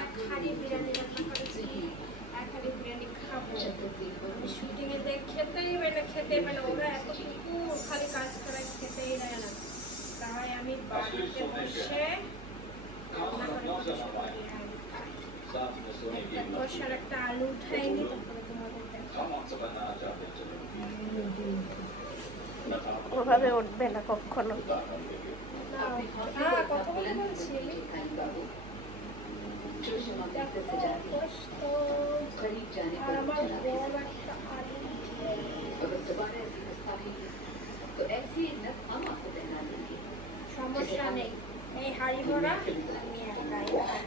এক হাঁড়ি বিরিয়ানি রান্না করেছি, এক হাঁড়ি বিরিয়ানি খাবো। আমি শুটিংয়ে দেখ খেতেই পাই না, ওরা এতটুকু খালি কাজ করে খেতেই দেয় না। তাই আমি বাড়িতে বসে রান্না করে একটা কষার একটা আলু উঠাইনি, তারপরে তোমাদের ওভাবে উঠবে না কখনো। কথা বলে বলছি আর আমার বড় একটা আলু সমস্যা নেই, এই হাড়ি ভরা আমি একাই খাই।